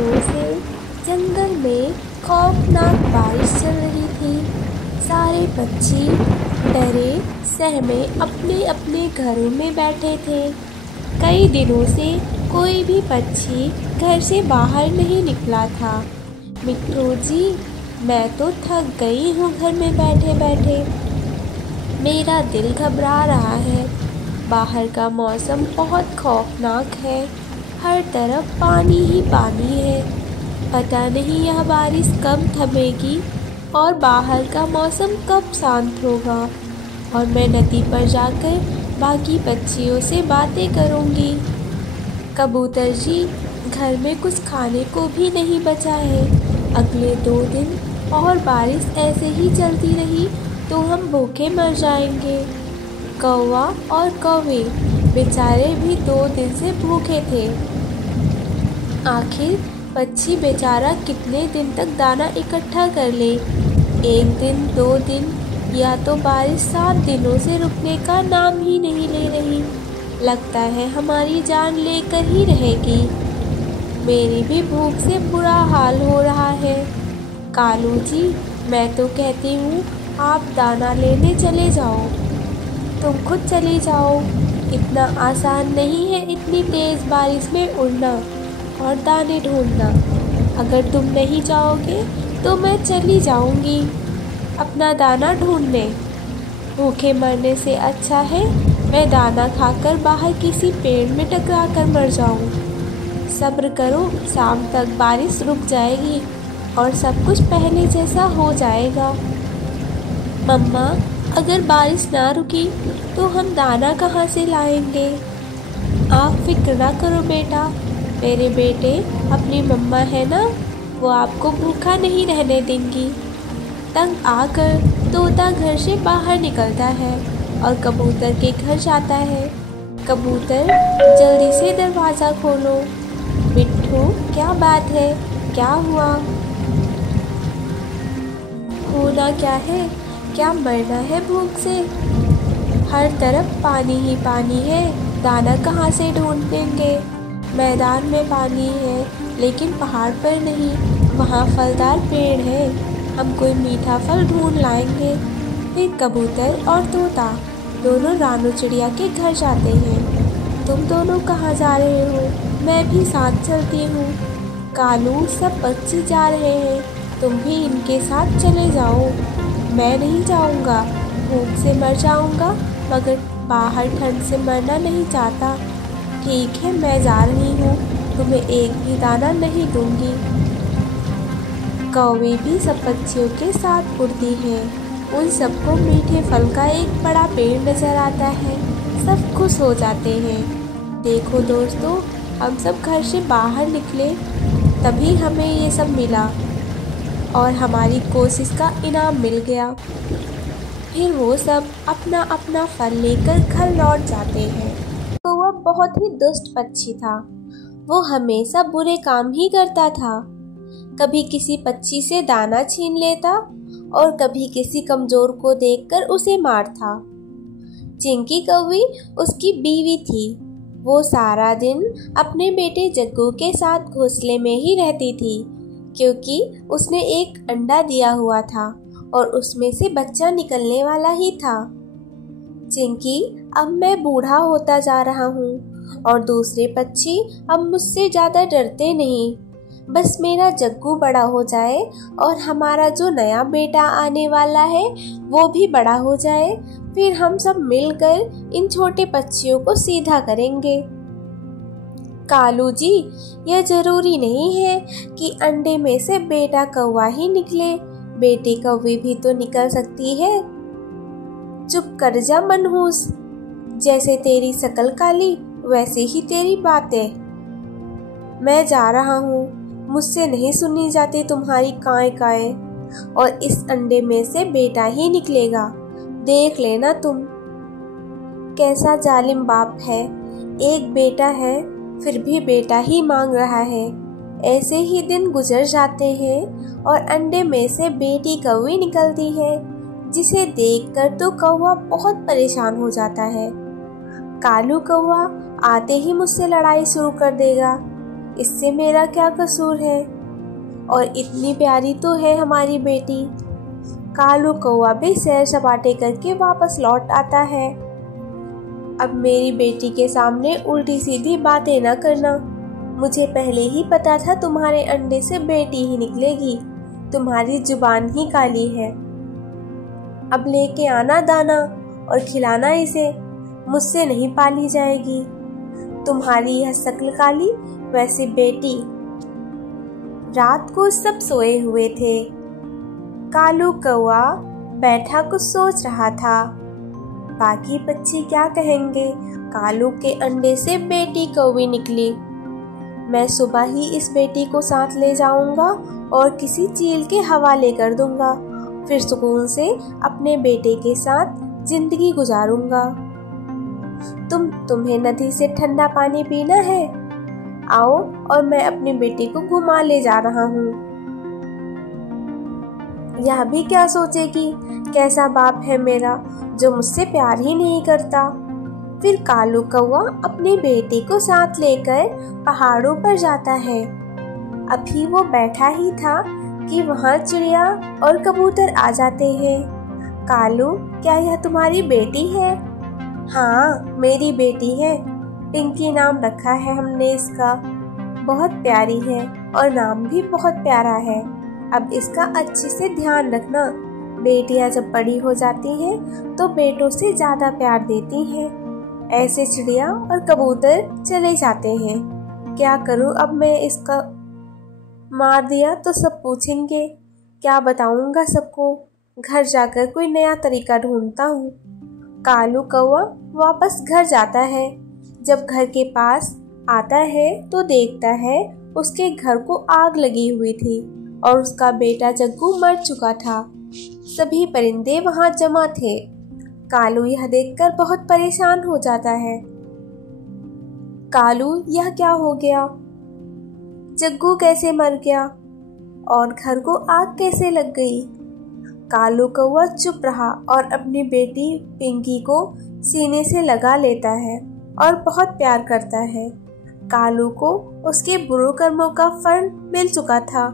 दिनों से जंगल में खौफनाक बारिश चल रही थी। सारे पक्षी डरे सहमे अपने अपने घरों में बैठे थे। कई दिनों से कोई भी पक्षी घर से बाहर नहीं निकला था। मिट्ठू जी, मैं तो थक गई हूँ घर में बैठे बैठे। मेरा दिल घबरा रहा है। बाहर का मौसम बहुत खौफनाक है। हर तरफ पानी ही पानी है। पता नहीं यह बारिश कब थमेगी और बाहर का मौसम कब शांत होगा और मैं नदी पर जाकर बाकी पक्षियों से बातें करूँगी। कबूतर जी, घर में कुछ खाने को भी नहीं बचा है। अगले 2 दिन और बारिश ऐसे ही चलती रही तो हम भूखे मर जाएंगे। कौवा और कौवे बेचारे भी 2 दिन से भूखे थे। आखिर पक्षी बेचारा कितने दिन तक दाना इकट्ठा कर ले। 1 दिन 2 दिन या तो बारिश 7 दिनों से रुकने का नाम ही नहीं ले रही। लगता है हमारी जान लेकर ही रहेगी। मेरी भी भूख से बुरा हाल हो रहा है। कालू जी, मैं तो कहती हूँ आप दाना लेने चले जाओ। तुम खुद चली जाओ। इतना आसान नहीं है इतनी तेज़ बारिश में उड़ना और दाने ढूंढना। अगर तुम नहीं जाओगे तो मैं चली जाऊंगी अपना दाना ढूंढने। भूखे मरने से अच्छा है मैं दाना खाकर बाहर किसी पेड़ में टकरा कर मर जाऊं। सब्र करो, शाम तक बारिश रुक जाएगी और सब कुछ पहले जैसा हो जाएगा। मम्मा, अगर बारिश ना रुकी तो हम दाना कहाँ से लाएंगे? आप फिक्र ना करो बेटा, मेरे बेटे अपनी मम्मा है ना, वो आपको भूखा नहीं रहने देंगी। तंग आकर तोता घर से बाहर निकलता है और कबूतर के घर जाता है। कबूतर, जल्दी से दरवाज़ा खोलो। मिट्ठू, क्या बात है, क्या हुआ? होना क्या है? क्या मरना है भूख से? हर तरफ पानी ही पानी है, दाना कहाँ से ढूंढेंगे? मैदान में पानी है लेकिन पहाड़ पर नहीं, वहाँ फलदार पेड़ है, हम कोई मीठा फल ढूंढ लाएंगे। फिर कबूतर और तोता दोनों रानू चिड़िया के घर जाते हैं। तुम दोनों कहाँ जा रहे हो? मैं भी साथ चलती हूँ। कालू, सब पक्षी जा रहे हैं, तुम भी इनके साथ चले जाओ। मैं नहीं जाऊँगा, भूख से मर जाऊँगा, मगर बाहर ठंड से मरना नहीं चाहता। ठीक है, मैं जा रही हूँ, तुम्हें एक भी दाना नहीं दूँगी। कौवे भी सब पक्षियों के साथ उड़ती हैं। उन सबको मीठे फल का एक बड़ा पेड़ नज़र आता है। सब खुश हो जाते हैं। देखो दोस्तों, हम सब घर से बाहर निकले तभी हमें ये सब मिला और हमारी कोशिश का इनाम मिल गया। फिर वो सब अपना अपना फल लेकर घर लौट जाते हैं। तो वह बहुत ही दुष्ट पक्षी था। वो हमेशा बुरे काम ही करता था। कभी किसी पक्षी से दाना छीन लेता और कभी किसी कमजोर को देखकर उसे मारता। चिंकी कौवी उसकी बीवी थी। वो सारा दिन अपने बेटे जग्गू के साथ घोंसले में ही रहती थी, क्योंकि उसने एक अंडा दिया हुआ था और उसमें से बच्चा निकलने वाला ही था। चिंकी, अब मैं बूढ़ा होता जा रहा हूँ और दूसरे पक्षी अब मुझसे ज़्यादा डरते नहीं। बस मेरा जग्गू बड़ा हो जाए और हमारा जो नया बेटा आने वाला है वो भी बड़ा हो जाए, फिर हम सब मिलकर इन छोटे पक्षियों को सीधा करेंगे। कालू जी, यह जरूरी नहीं है कि अंडे में से बेटा कौवा ही निकले, बेटी कौवी भी तो निकल सकती है। चुप कर जा मनहूस, जैसे तेरी शकल काली वैसे ही तेरी बातें। मैं जा रहा हूँ, मुझसे नहीं सुनी जाती तुम्हारी काएं काएं, और इस अंडे में से बेटा ही निकलेगा, देख लेना तुम। कैसा जालिम बाप है, एक बेटा है फिर भी बेटा ही मांग रहा है। ऐसे ही दिन गुजर जाते हैं और अंडे में से बेटी कौवी निकलती है, जिसे देखकर तो कौवा बहुत परेशान हो जाता है। कालू कौवा आते ही मुझसे लड़ाई शुरू कर देगा। इससे मेरा क्या कसूर है? और इतनी प्यारी तो है हमारी बेटी। कालू कौवा भी सैर सपाटे करके वापस लौट आता है। अब मेरी बेटी के सामने उल्टी सीधी बातें न करना। मुझे पहले ही पता था तुम्हारे अंडे से बेटी ही निकलेगी। तुम्हारी जुबान ही काली है। अब लेके आना दाना और खिलाना इसे। मुझसे नहीं पाली जाएगी। तुम्हारी यह शक्ल काली, वैसे बेटी। रात को सब सोए हुए थे। कालू कौवा बैठा कुछ सोच रहा था। बाकी पक्षी क्या कहेंगे, कालू के अंडे से बेटी कौवी निकली। मैं सुबह ही इस बेटी को साथ ले जाऊंगा और किसी चील के हवाले कर दूंगा। फिर सुकून से अपने बेटे के साथ जिंदगी गुजारूंगा। तुम्हें नदी से ठंडा पानी पीना है? आओ और मैं अपनी बेटी को घुमा ले जा रहा हूँ। यह भी क्या सोचेगी, कैसा बाप है मेरा जो मुझसे प्यार ही नहीं करता। फिर कालू कौवा अपनी बेटी को साथ लेकर पहाड़ों पर जाता है। अभी वो बैठा ही था कि वहाँ चिड़िया और कबूतर आ जाते हैं। कालू, क्या यह तुम्हारी बेटी है? हाँ, मेरी बेटी है। पिंकी नाम रखा है हमने इसका। बहुत प्यारी है और नाम भी बहुत प्यारा है। अब इसका अच्छे से ध्यान रखना। बेटियां जब बड़ी हो जाती हैं तो बेटों से ज्यादा प्यार देती हैं। ऐसे चिड़िया और कबूतर चले जाते हैं। क्या करूं अब मैं, इसका मार दिया तो सब पूछेंगे। क्या बताऊंगा सबको? घर जाकर कोई नया तरीका ढूंढता हूँ। कालू कौवा वापस घर जाता है। जब घर के पास आता है तो देखता है उसके घर को आग लगी हुई थी और उसका बेटा जग्गू मर चुका था। सभी परिंदे वहां जमा थे। कालू यह देखकर बहुत परेशान हो जाता है। कालू, यह क्या हो गया? जग्गू कैसे मर गया और घर को आग कैसे लग गई? कालू कौवा चुप रहा और अपनी बेटी पिंकी को सीने से लगा लेता है और बहुत प्यार करता है। कालू को उसके बुरे कर्मों का फल मिल चुका था।